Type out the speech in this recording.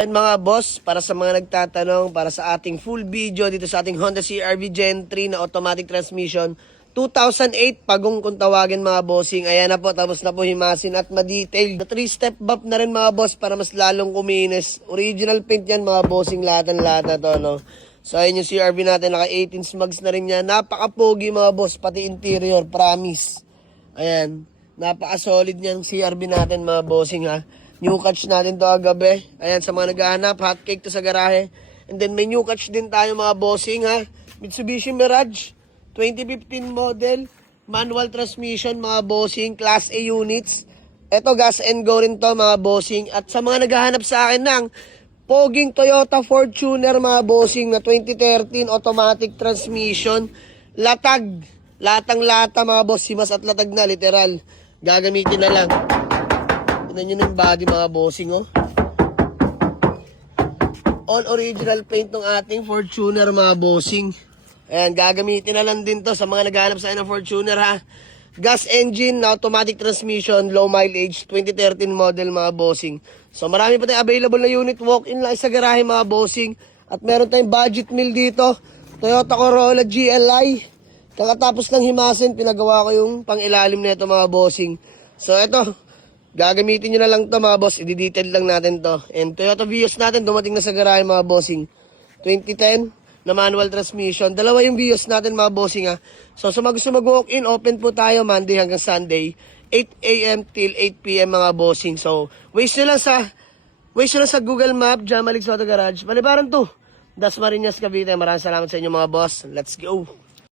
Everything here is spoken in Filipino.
And mga boss, para sa mga nagtatanong, para sa ating full video dito sa ating Honda CR-V Gen 3 na automatic transmission, 2008 pagong kung tawagin mga bossing. Ayan na po, tapos na po himasin at ma-detail. 3-step buff na rin mga boss para mas lalong kuminis. Original paint yan mga bossing, lahat to, no? So ayun yung CR-V natin, naka 18 smugs na rin yan. Napaka-pogi mga boss, pati interior, promise. Ayan, napaka-solid niyan CR-V natin mga bossing ha. New catch natin to agabi. Ayan, sa mga naghahanap, hotcake to sa garahe. And then may new catch din tayo mga bossing ha. Mitsubishi Mirage, 2015 model, manual transmission mga bossing, class A units. Ito gas and go rin to mga bossing. At sa mga naghahanap sa akin ng poging Toyota Fortuner mga bossing na 2013 automatic transmission, latag, latang-lata mga boss, simas at latag na, literal. Gagamitin na lang. Tignan nyo na yung body mga bossing, oh. All original paint ng ating Fortuner mga bossing. Ayan, gagamitin na lang din to sa mga naghahanap sa ng Fortuner ha. Gas engine na automatic transmission, low mileage, 2013 model mga bossing. So marami pa tayong available na unit, walk-in lang sa garahe mga bossing. At meron tayong budget meal dito, Toyota Corolla GLI. Kakatapos lang himasin, pinagawa ko yung pang-ilalim nito mga bossing. So eto, gagamitin nyo na lang to mga boss, i-detail lang natin to. And Toyota Vios natin, dumating na sa garahe mga bossing. 2010 na manual transmission. Dalawa yung Vios natin mga bossing ha. So sa mga gusto mag-walk-in, open po tayo Monday hanggang Sunday, 8 AM till 8 PM mga bossing. So waste nyo lang sa Google Map, Jamalig Auto Garage. Balibaran to, Dasmariñas, Cavite. Maraming salamat sa inyo mga boss. Let's go!